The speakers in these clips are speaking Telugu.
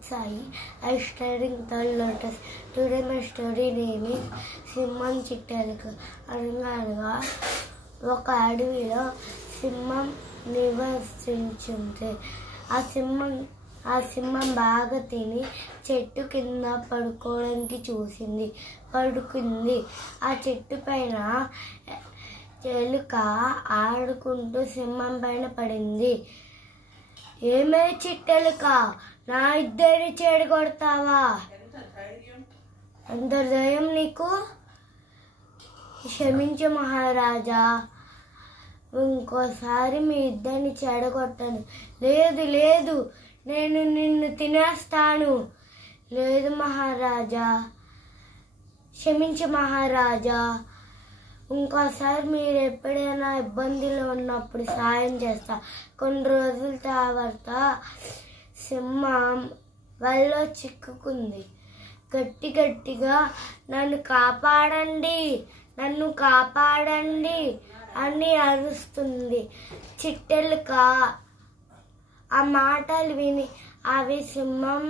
it's Sai. I studying third lotus. Today my story name is సింహం చిట్టెలుక. అనగా ఒక అడవిలో సింహం నివసించింది. ఆ సింహం బాగా తిని చెట్టు కింద పడుకోవడానికి పడుకుంది. ఆ చెట్టు పైన ఎలుక ఆడుకుంటూ సింహం పైన పడింది. ఏమే చిట్టెలుక, నా ఇద్దరిని చెడగొడతావా? ఎంత ధైర్యం నీకు? క్షమించు మహారాజా, ఇంకోసారి మీ ఇద్దరిని చెడగొట్టాను. లేదు లేదు, నేను నిన్ను తినేస్తాను. లేదు మహారాజా, క్షమించు మహారాజా, ఇంకోసారి మీరు ఎప్పుడైనా ఇబ్బందిలో ఉన్నప్పుడు సాయం చేస్తా. కొన్ని రోజుల తర్వాత సింహం వలలో చిక్కుకుంది. గట్టిగా నన్ను కాపాడండి అని అరుస్తుంది. చిట్టెలుక ఆ మాటలు విని అవి సింహం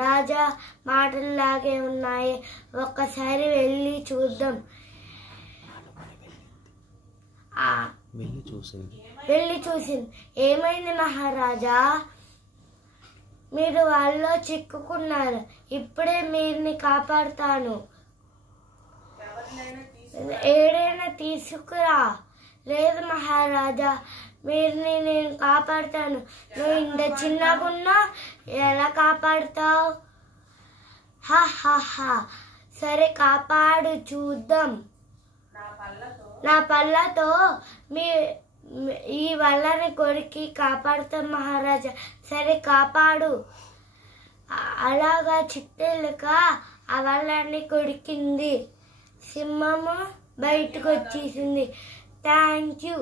రాజా మాటల్లాగే ఉన్నాయి, ఒక్కసారి వెళ్ళి చూద్దాం. వెళ్ళి చూసింది. ఏమైంది మహారాజా? మీరు వాళ్ళలో చిక్కుకున్నారు, ఇప్పుడే మీరుని కాపాడుతాను. ఏడైనా తీసుకురా. లేదు మహారాజా, మీరుని నేను కాపాడుతాను. నువ్వు ఇంత చిన్నగున్నా ఎలా కాపాడుతావు? హా, సరే కాపాడు చూద్దాం. నా పళ్ళతో ఈ వల్లని కొరికి కాపాడుతాం మహారాజా. సరే కాపాడు. అలాగా చిట్టెలుక ఆ వల్లని కొరికింది. సింహము బయటకు వచ్చేసింది. Thank you.